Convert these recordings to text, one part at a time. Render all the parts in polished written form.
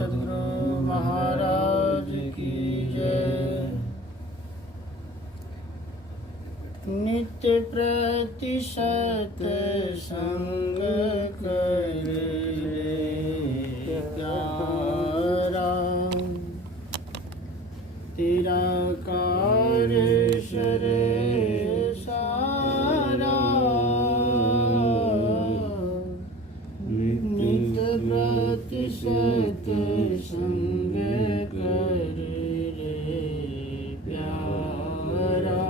सद्गुरु महाराज की जय। नित्य प्रतिशत संग कर ले प्यारा, तेरा कार्य शरे सारा। नित्य प्रतिशत संग कर ले प्यारा,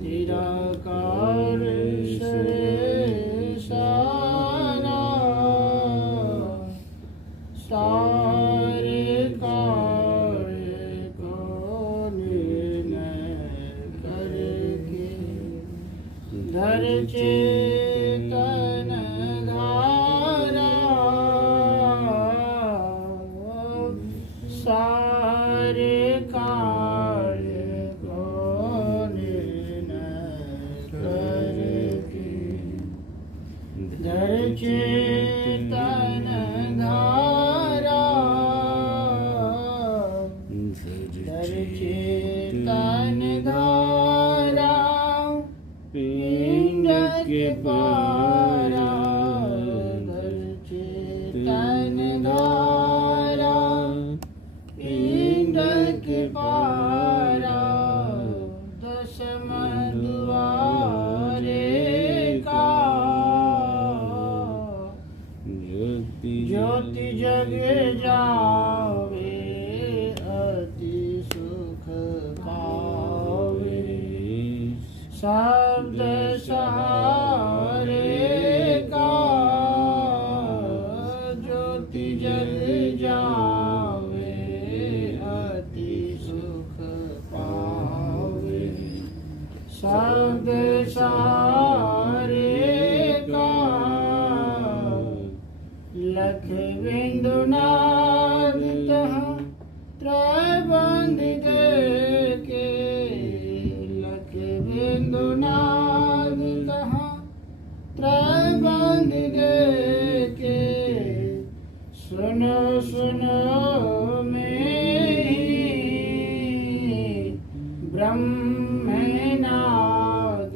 तेरा कार्य शरे सारा। सारे कार्य को निर्णय करके धर चेतन धारा। सारे कार्य को निर्णय करके धर चेतन धारा। धर चेतन धारा, पिंड के पारा। धर चेतन धारा, पिंड के पारा। दशम द्वारे का ज्योति जग जावे, अति सुख पावे। शब्द सहारे का ज्योति जग जावे, अति सुख पावे। शब्द सहारे का लख बिंदु नाद तहाँ त्रैबंध दे के। लख बिंदु नाद तहाँ त्रैबंध दे के। सुनो सुनो में ब्रह्मनाद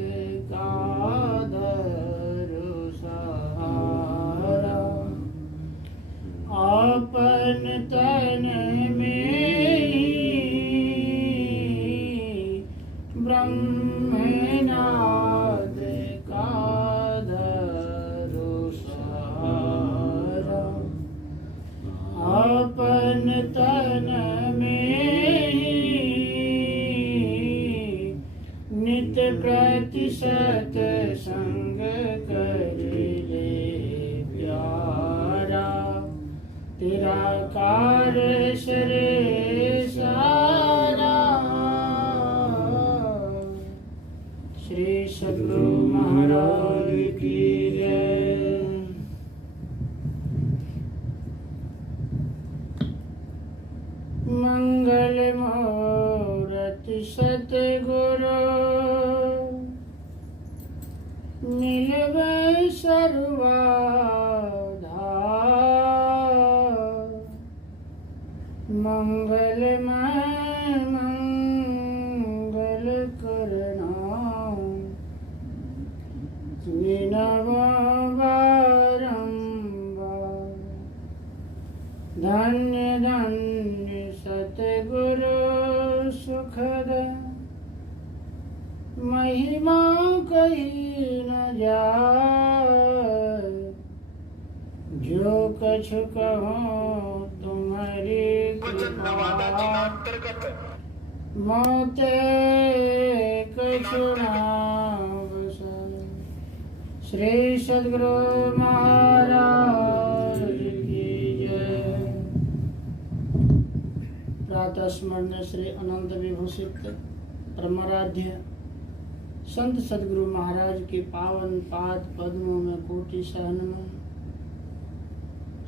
का धरो सहारा। अपन तन में ब्रह्मनाद का धरो सहारा। अपन तन में नित्य प्रतिशत संग कर ले प्यारा, तेरा कार्य शरे सारा। श्री सद्गुरु महाराज की जय। मंगल मूर्ति सतगुरु मिलवे सर्वाधार। मंगलमय मंगल करना, विनव बारंबार। धन्य धन्य सतगुरु सुखद, महिमा कही न जाए। जो कछु कहो तुम्हारी मोते कछु ना बसाए। श्री सद्गुरु महाराज की जय। प्रातः स्मरण श्री अनंत विभूषित परमाराध्य संत सद्गुरु महाराज के पावन पाद पद्मों में कोटि सहनमन।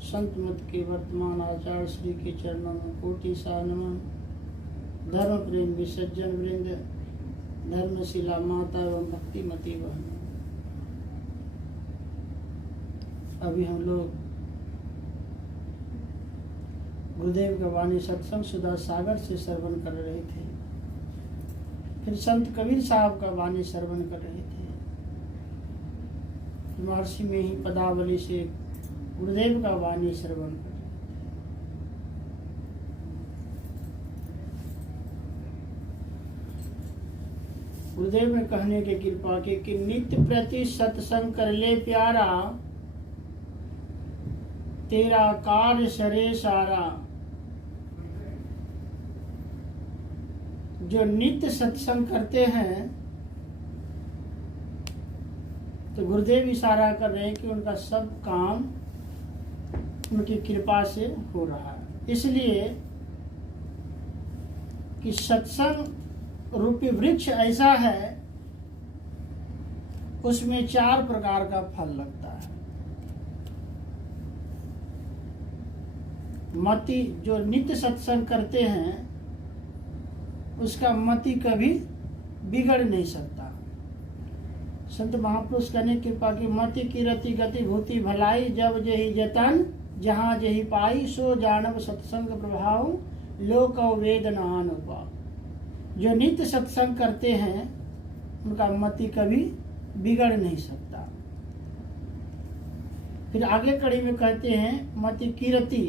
संत मत के वर्तमान आचार्य श्री के चरणों में कोटि सहनमन। धर्म प्रेम विसर्जन वृंद, धर्मशिला माता एवं भक्तिमती बहन। अभी हम लोग गुरुदेव का वाणी सत्संग सुधा सागर से श्रवण कर रहे थे। फिर संत कबीर साहब का वाणी श्रवण कर रहे थे। महर्षि में ही पदावली से गुरुदेव का वाणी श्रवण कर रहे थे। गुरुदेव ने कहने की कृपा की कि नित्य प्रति सत्संग कर ले प्यारा, तेरा कार्य सरे सारा। जो नित्य सत्संग करते हैं तो गुरुदेव इशारा कर रहे हैं कि उनका सब काम उनकी कृपा से हो रहा है। इसलिए कि सत्संग रूपी वृक्ष ऐसा है, उसमें 4 प्रकार का फल लगता है। मति, जो नित्य सत्संग करते हैं उसका मति कभी बिगड़ नहीं सकता। संत महापुरुष कहने कृपा की मति की रति गति भूति भलाई, जब जही जतन जहाँ जही पाई, सो जानब सत्संग प्रभाव लोक वेदनान उपाव। जो नित्य सत्संग करते हैं उनका मति कभी बिगड़ नहीं सकता। फिर आगे कड़ी में कहते हैं मति कीरति,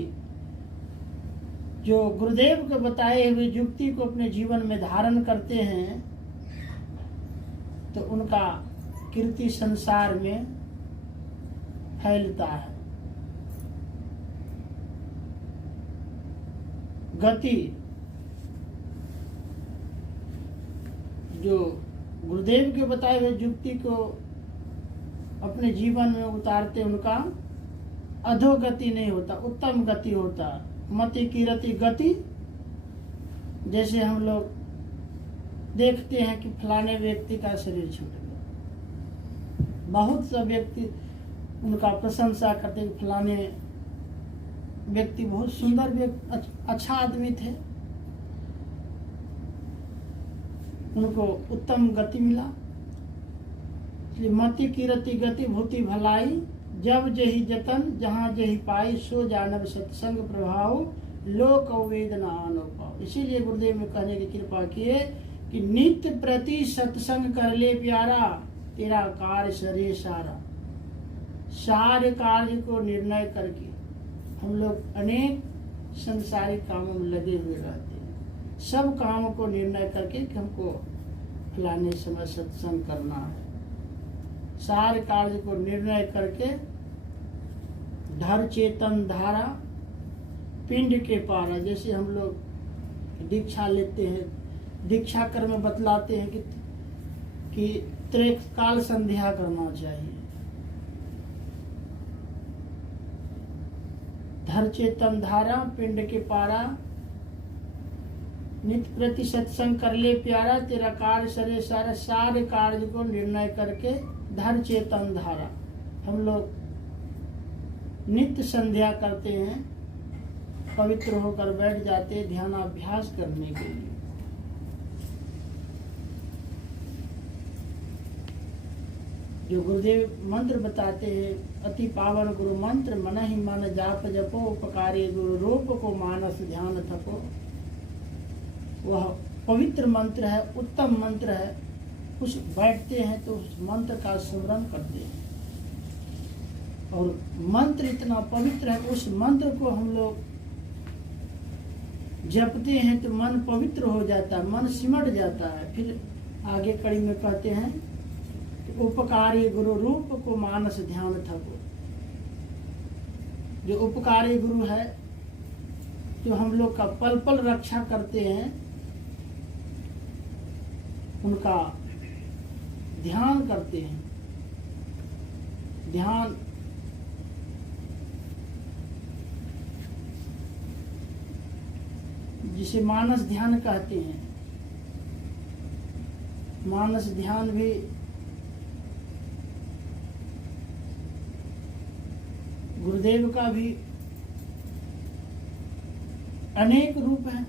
जो गुरुदेव के बताए हुए युक्ति को अपने जीवन में धारण करते हैं तो उनका कीर्ति संसार में फैलता है। गति, जो गुरुदेव के बताए हुए युक्ति को अपने जीवन में उतारते उनका अधोगति नहीं होता, उत्तम गति होता। मति कीरति गति, जैसे हम लोग देखते हैं कि फलाने व्यक्ति का शरीर छूट गया, बहुत सा व्यक्ति उनका प्रशंसा करते हैं, फलाने व्यक्ति बहुत सुंदर व्यक्ति, अच्छा आदमी थे, उनको उत्तम गति मिला। इसलिए मति कीरति गति भूति भलाई, जब जही जतन जहाँ जही पाई, सो जानब सत्संग प्रभाव लोक वेदना अनुभाव। इसीलिए गुरुदेव में कहने की कृपा किए कि नित्य प्रति सत्संग कर ले प्यारा, तेरा कार्य सरे सारा। सारे कार्य को निर्णय करके हम लोग अनेक संसारिक कामों में लगे हुए रहते हैं। सब कामों को निर्णय करके कि हमको फलाने समय सत्संग करना है। सारे कार्य को निर्णय करके धर चेतन धारा पिंड के पारा, जैसे हम लोग दीक्षा लेते हैं, दीक्षा कर्म बतलाते हैं कि त्रिकाल संध्या करना चाहिए। धर चेतन धारा पिंड के पारा, नित्य प्रति सत्संग कर ले प्यारा, तेरा कार्य सरे सारा। सारे कार्य को निर्णय करके धर चेतन धारा, हम लोग नित्य संध्या करते हैं, पवित्र होकर बैठ जाते हैं ध्यानाभ्यास करने के लिए। जो गुरुदेव मंत्र बताते हैं, अति पावन गुरु मंत्र, मन ही मन जाप जपो, उपकारी गुरु रूप को मानस ध्यान थको। वह पवित्र मंत्र है, उत्तम मंत्र है। उस बैठते हैं तो उस मंत्र का स्मरण करते हैं, और मंत्र इतना पवित्र है, उस मंत्र को हम लोग जपते हैं तो मन पवित्र हो जाता है, मन सिमट जाता है। फिर आगे कड़ी में कहते हैं कि उपकारी गुरु रूप को मानस ध्यान थको। जो उपकारी गुरु है, जो हम लोग का पल पल रक्षा करते हैं, उनका ध्यान करते हैं। ध्यान जिसे मानस ध्यान कहते हैं। मानस ध्यान भी गुरुदेव का भी अनेक रूप हैं।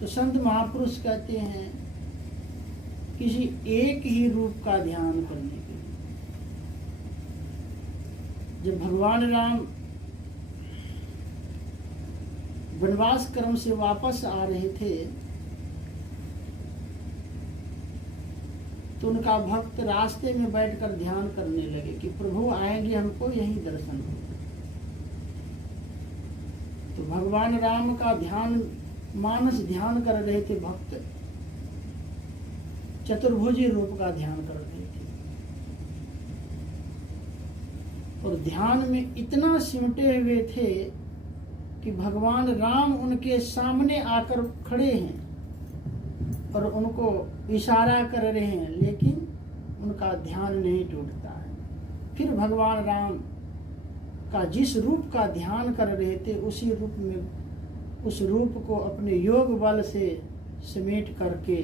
तो संत महापुरुष कहते हैं किसी एक ही रूप का ध्यान करने के लिए। जब भगवान राम वनवास क्रम से वापस आ रहे थे तो उनका भक्त रास्ते में बैठकर ध्यान करने लगे कि प्रभु आएंगे, हमको यही दर्शन होगा। तो भगवान राम का ध्यान, मानस ध्यान कर रहे थे भक्त, चतुर्भुजी रूप का ध्यान कर रहे थे और ध्यान में इतना सिमटे हुए थे कि भगवान राम उनके सामने आकर खड़े हैं और उनको इशारा कर रहे हैं, लेकिन उनका ध्यान नहीं टूटता है। फिर भगवान राम का जिस रूप का ध्यान कर रहे थे उसी रूप में, उस रूप को अपने योग बल से समेट करके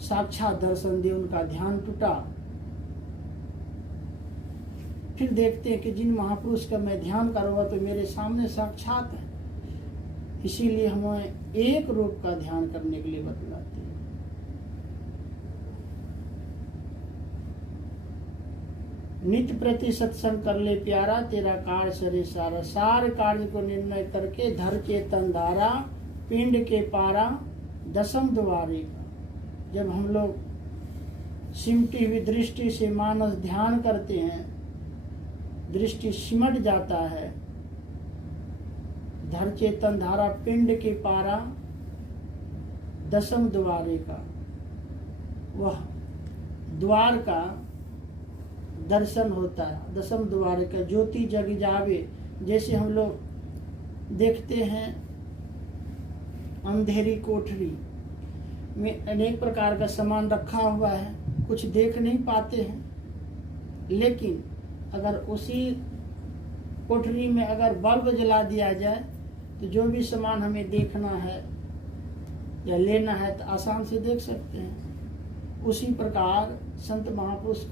साक्षात दर्शन दे, उनका ध्यान टूटा। फिर देखते हैं कि जिन महापुरुष का मैं ध्यान करूँगा तो मेरे सामने साक्षात है, इसीलिए हमें एक रूप का ध्यान करने के लिए बतलाते हैं। नित्य प्रति सत्संग कर ले प्यारा, तेरा कार्य सरे सारा, सार कार्य को निर्णय करके धर चेतन धारा, पिंड के पारा दसम द्वारे का। जब हम लोग सिमटी हुई दृष्टि से मानस ध्यान करते हैं, दृष्टि सिमट जाता है, धर चेतन धारा पिंड के पारा दसम द्वारे का, वह द्वार का दर्शन होता है। दसम द्वारे का ज्योति जग जावे, जैसे हम लोग देखते हैं अंधेरी कोठरी में अनेक प्रकार का सामान रखा हुआ है, कुछ देख नहीं पाते हैं, लेकिन अगर उसी कोठरी में अगर बल्ब जला दिया जाए तो जो भी सामान हमें देखना है या लेना है तो आसान से देख सकते हैं। उसी प्रकार संत महापुरुष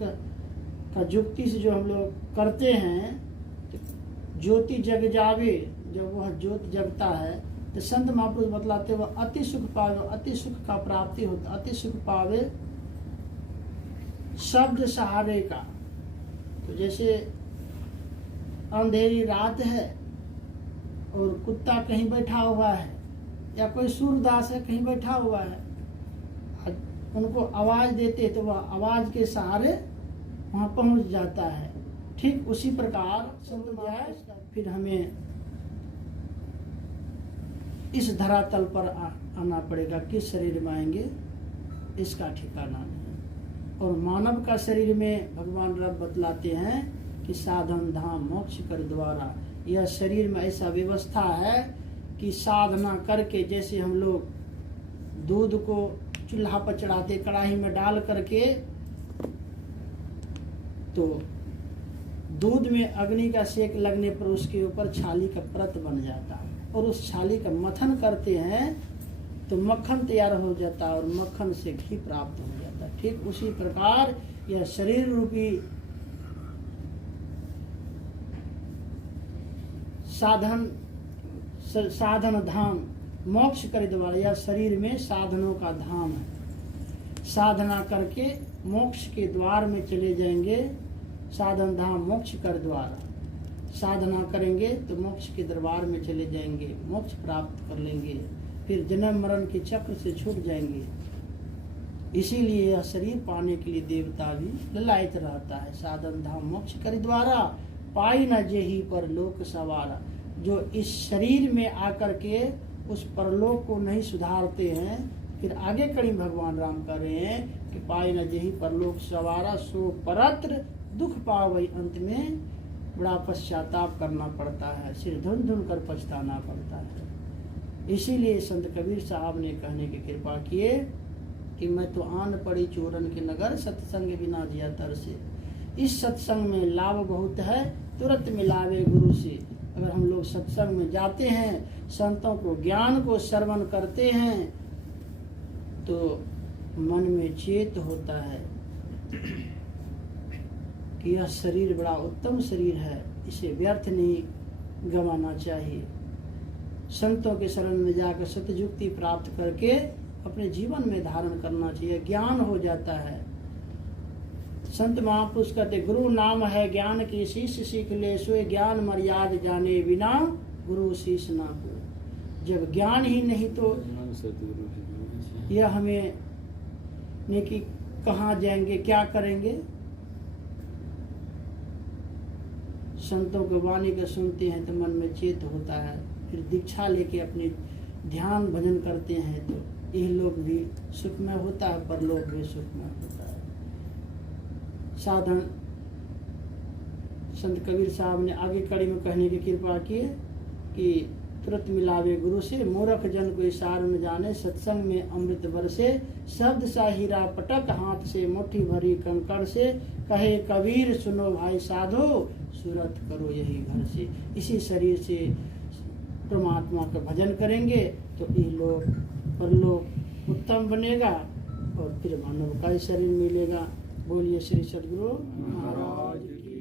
का जुक्ति से जो हम लोग करते हैं, तो ज्योति जग जावे, जब वह ज्योति जगता है तो संत महापुरुष बतलाते वह अति सुख पावे, अति सुख का प्राप्ति होता, अति सुख पावे शब्द सहारे का। तो जैसे अंधेरी रात है और कुत्ता कहीं बैठा हुआ है या कोई सूरदास है कहीं बैठा हुआ है, उनको आवाज देते तो वह आवाज के सहारे वहां पहुंच जाता है। ठीक उसी प्रकार फिर हमें इस धरातल पर आना पड़ेगा। किस शरीर में आएंगे इसका ठिकाना नहीं। और मानव का शरीर में भगवान रब बतलाते हैं कि साधन धाम मोक्ष कर द्वारा। यह शरीर में ऐसा व्यवस्था है कि साधना करके, जैसे हम लोग दूध को चूल्हा पर चढ़ाते, कढ़ाई में डाल करके, तो दूध में अग्नि का सेक लगने पर उसके ऊपर छाली का परत बन जाता है और उस छाली का मथन करते हैं तो मक्खन तैयार हो जाता है और मक्खन से घी प्राप्त हो जाता है। ठीक उसी प्रकार यह शरीर रूपी साधन धाम मोक्ष कर द्वारा, यह शरीर में साधनों का धाम है। साधना करके मोक्ष के द्वार में चले जाएंगे। साधन धाम मोक्ष कर द्वारा, साधना करेंगे तो मोक्ष के दरबार में चले जाएंगे, मोक्ष प्राप्त कर लेंगे, फिर जन्म मरण के चक्र से छूट जाएंगे। इसीलिए यह शरीर पाने के लिए देवता भी ललायत रहता है। साधन धाम मोक्ष कर द्वारा, पाई न जेही पर लोक सवारा। जो इस शरीर में आकर के उस परलोक को नहीं सुधारते हैं, फिर आगे कड़ी भगवान राम कर रहे हैं कि पाई न जेही परलोक सवारा, सो परत्र दुख पावई। अंत में बड़ा पश्चाताप करना पड़ता है, सिर धुन धुन कर पछताना पड़ता है। इसीलिए संत कबीर साहब ने कहने की कृपा किए कि मैं तो आन पड़ी चोरन के नगर, सत्संग बिना जिया तर से। इस सत्संग में लाभ बहुत है, तुरंत मिलावे गुरु से। अगर हम लोग सत्संग में जाते हैं, संतों को ज्ञान को श्रवण करते हैं, तो मन में चेत होता है कि यह शरीर बड़ा उत्तम शरीर है, इसे व्यर्थ नहीं गंवाना चाहिए। संतों के शरण में जाकर सतयुक्ति प्राप्त करके अपने जीवन में धारण करना चाहिए। ज्ञान हो जाता है, संत महापुरुष कहते गुरु नाम है ज्ञान की शीश सीख ले सोए ज्ञान मर्याद जाने बिना गुरु शीश ना हो। जब ज्ञान ही नहीं तो यह हमें नहीं कि कहाँ जाएंगे क्या करेंगे। संतों के वाणी को सुनते हैं तो मन में चेत होता है, फिर दीक्षा लेके अपने ध्यान भजन करते हैं तो यह लोग भी सुखमय होता है, परलोक भी सुखमय होता है। साधन संत कबीर साहब ने आगे कड़ी में कहने की कृपा की कि तुरंत मिलावे गुरु से मूर्ख जन को इशार न जाने सत्संग में अमृत बरसे शब्द सा हीरा पटक हाथ से मुट्ठी भरी कंकड़ से कहे कबीर सुनो भाई साधो सूरत करो यही घर से। इसी शरीर से परमात्मा का भजन करेंगे तो ये लोग परलोक उत्तम बनेगा और फिर मानव का ही शरीर मिलेगा। बोलिए श्री सद्गुरु महाराज की।